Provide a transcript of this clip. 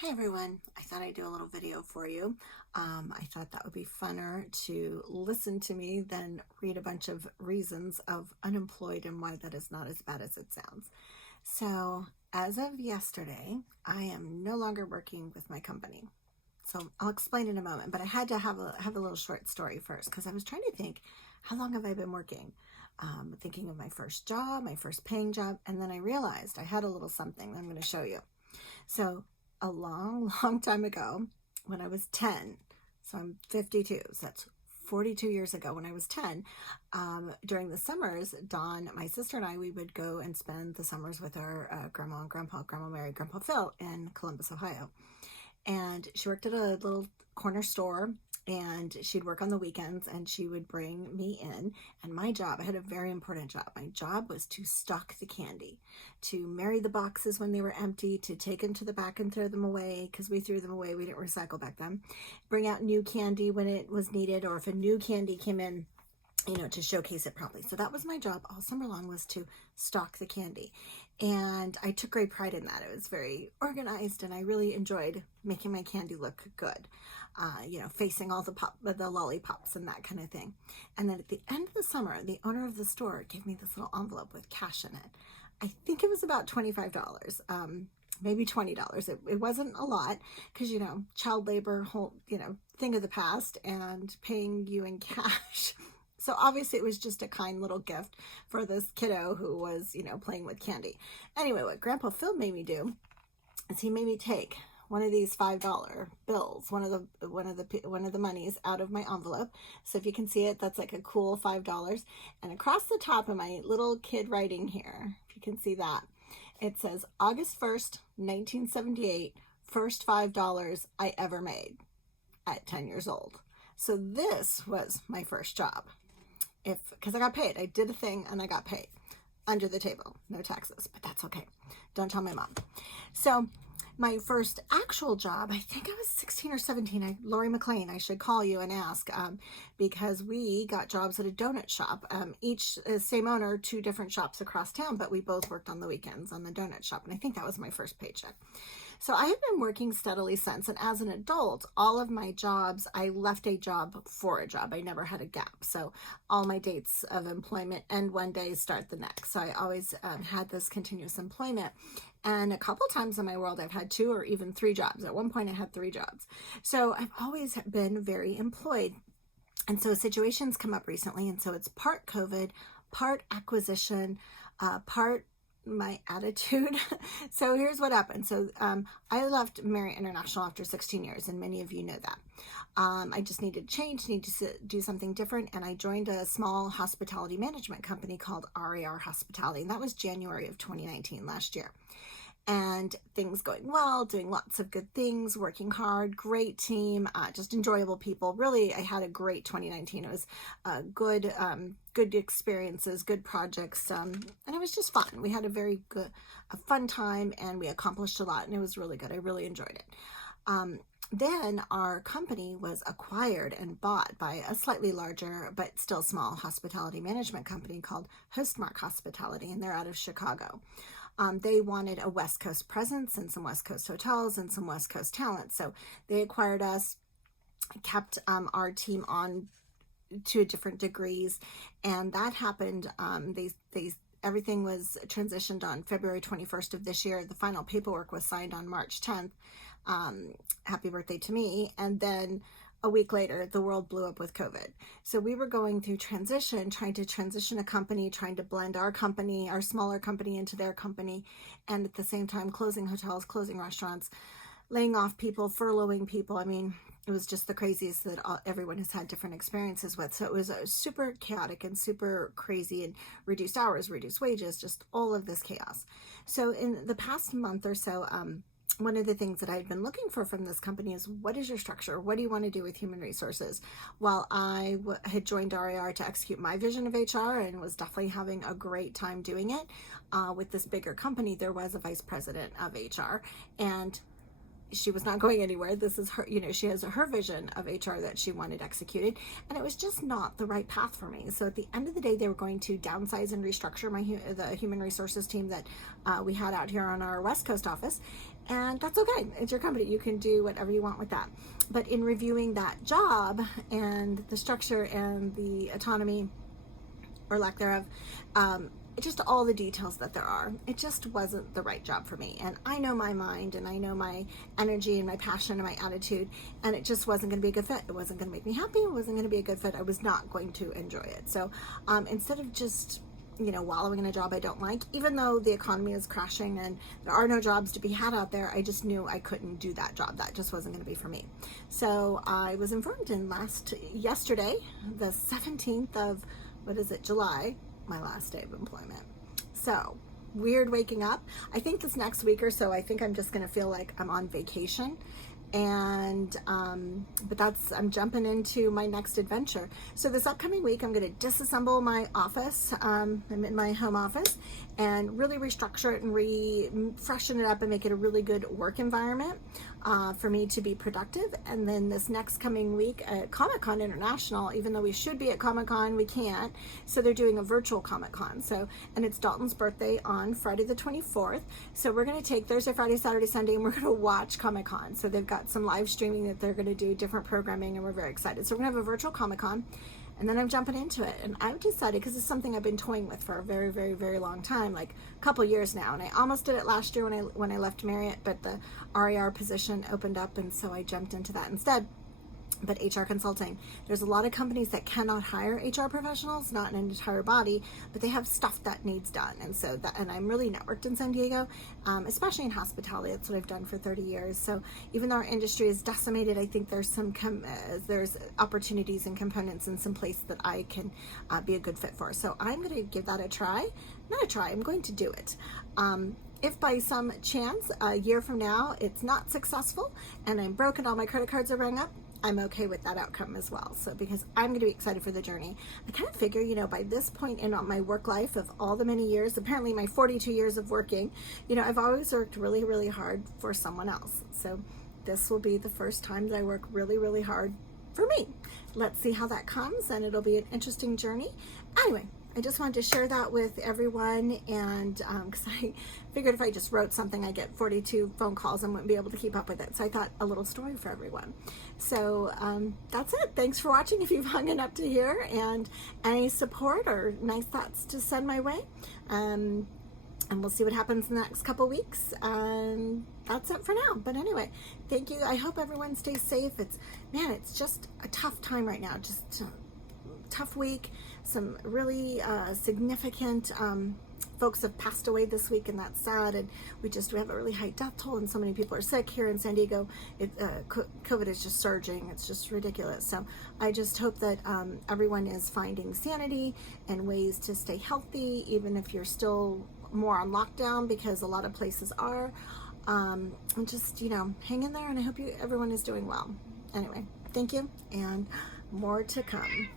Hi everyone, I thought I'd do a little video for you. I thought that would be funner to listen to me than read a bunch of reasons of unemployed and why that is not as bad as it sounds. So as of yesterday, I am no longer working with my company. So I'll explain in a moment, but I had to have a little short story first because I was trying to think, how long have I been working? Thinking of my first job, my first paying job, and then I realized I had a little something that I'm going to show you. So a long, long time ago, when I was 10, so I'm 52, so that's 42 years ago when I was 10, during the summers, Dawn, my sister, and I, we would go and spend the summers with our grandma and grandpa, Grandma Mary, Grandpa Phil in Columbus, Ohio. And she worked at a little corner store, and she'd work on the weekends, and she would bring me in. And my job, I had a very important job. My job was to stock the candy, to marry the boxes when they were empty, to take them to the back and throw them away, because we threw them away. We didn't recycle back then. Bring out new candy when it was needed, or if a new candy came in, to showcase it properly. So that was my job all summer long, was to stock the candy. And I took great pride in that. It was very organized, and I really enjoyed making my candy look good. Facing all the lollipops and that kind of thing. And then at the end of the summer, the owner of the store gave me this little envelope with cash in it. I think it was about $25. Maybe $20. It wasn't a lot because, child labor, whole, thing of the past, and paying you in cash. So obviously it was just a kind little gift for this kiddo who was, playing with candy. Anyway, what Grandpa Phil made me do is he made me take one of these $5 bills, one of the monies out of my envelope. So if you can see it, that's like a cool $5. And across the top of my little kid writing here, if you can see that, it says August 1st, 1978, first $5 I ever made at 10 years old. So this was my first job. Because I got paid. I did a thing and I got paid under the table. No taxes, but that's okay. Don't tell my mom. So my first actual job, I think I was 16 or 17. Lori McLean, I should call you and ask, because we got jobs at a donut shop. Each same owner, two different shops across town, but we both worked on the weekends on the donut shop. And I think that was my first paycheck. So I have been working steadily since, and as an adult, all of my jobs, I left a job for a job. I never had a gap. So all my dates of employment end one day, start the next. So I always had this continuous employment. And a couple times in my world, I've had 2 or even 3 jobs. At one point, I had 3 jobs. So I've always been very employed. And so situations come up recently. And so it's part COVID, part acquisition, part my attitude. So here's what happened. So I left Marriott International after 16 years, and many of you know that. I just needed change, needed to do something different, and I joined a small hospitality management company called RAR Hospitality, and that was January of 2019, last year. And things going well, doing lots of good things, working hard, great team, just enjoyable people. Really, I had a great 2019. It was good experiences, good projects, and it was just fun. We had a fun time, and we accomplished a lot, and it was really good. I really enjoyed it. Then our company was acquired and bought by a slightly larger but still small hospitality management company called Hostmark Hospitality, and they're out of Chicago. They wanted a West Coast presence and some West Coast hotels and some West Coast talent. So they acquired us, kept our team on to different degrees, and that happened. Everything was transitioned on February 21st of this year. The final paperwork was signed on March 10th. Happy birthday to me. And then a week later, the world blew up with COVID. So we were going through transition, trying to transition a company, trying to blend our company, our smaller company, into their company, and at the same time closing hotels, closing restaurants, laying off people, furloughing people. I mean, it was just the craziest that everyone has had different experiences with. So it was super chaotic and super crazy, and reduced hours, reduced wages, just all of this chaos. So in the past month or so, one of the things that I've been looking for from this company is, what is your structure? What do you want to do with human resources? While I had joined RAR to execute my vision of HR and was definitely having a great time doing it, with this bigger company, there was a vice president of HR, and she was not going anywhere. This is her, she has her vision of HR that she wanted executed, and it was just not the right path for me. So at the end of the day, they were going to downsize and restructure the human resources team that we had out here on our West Coast office, and that's okay. It's your company. You can do whatever you want with that. But in reviewing that job and the structure and the autonomy, or lack thereof, just all the details that there are, it just wasn't the right job for me. And I know my mind, and I know my energy and my passion and my attitude, and it just wasn't going to be a good fit. It wasn't going to make me happy. It wasn't going to be a good fit. I was not going to enjoy it. So instead of just wallowing in a job I don't like, even though the economy is crashing and there are no jobs to be had out there, I just knew I couldn't do that job. That just wasn't going to be for me. So I was informed yesterday, the 17th of, July, my last day of employment. So weird waking up. I think this next week or so, I think I'm just going to feel like I'm on vacation. And but I'm jumping into my next adventure. So this upcoming week, I'm going to disassemble my office. I'm in my home office, and really restructure it and freshen it up and make it a really good work environment for me to be productive. And then this next coming week at Comic-Con International, even though we should be at Comic-Con, we can't. So they're doing a virtual Comic-Con. And it's Dalton's birthday on Friday the 24th. So we're going to take Thursday, Friday, Saturday, Sunday, and we're going to watch Comic-Con. So they've got some live streaming that they're going to do, different programming, and we're very excited. So we're going to have a virtual Comic-Con. And then I'm jumping into it, and I've decided, because it's something I've been toying with for a very, very, very long time, like a couple years now. And I almost did it last year when I left Marriott, but the RER position opened up, and so I jumped into that instead. But HR consulting, there's a lot of companies that cannot hire HR professionals, not an entire body, but they have stuff that needs done. And I'm really networked in San Diego, especially in hospitality. That's what I've done for 30 years. So even though our industry is decimated, I think there's there's opportunities and components in some place that I can be a good fit for. So I'm going to give that a try. I'm going to do it. If by some chance a year from now it's not successful and I'm broke and all my credit cards are rung up, I'm okay with that outcome as well. So because I'm going to be excited for the journey. I kind of figure, by this point in my work life of all the many years, apparently my 42 years of working, I've always worked really, really hard for someone else. So this will be the first time that I work really, really hard for me. Let's see how that comes, and it'll be an interesting journey. Anyway, I just wanted to share that with everyone, and because I figured if I just wrote something, I get 42 phone calls and wouldn't be able to keep up with it. So I thought a little story for everyone. So that's it. Thanks for watching if you've hung it up to here, and any support or nice thoughts to send my way. And we'll see what happens in the next couple weeks. And that's it for now. But anyway, thank you. I hope everyone stays safe. It's just a tough time right now. Just a tough week. Some really significant folks have passed away this week, and that's sad. And we have a really high death toll, and so many people are sick here in San Diego. COVID is just surging. It's just ridiculous. So I just hope that everyone is finding sanity and ways to stay healthy, even if you're still more on lockdown, because a lot of places are. And just, hang in there, and I hope everyone is doing well. Anyway, thank you, and more to come.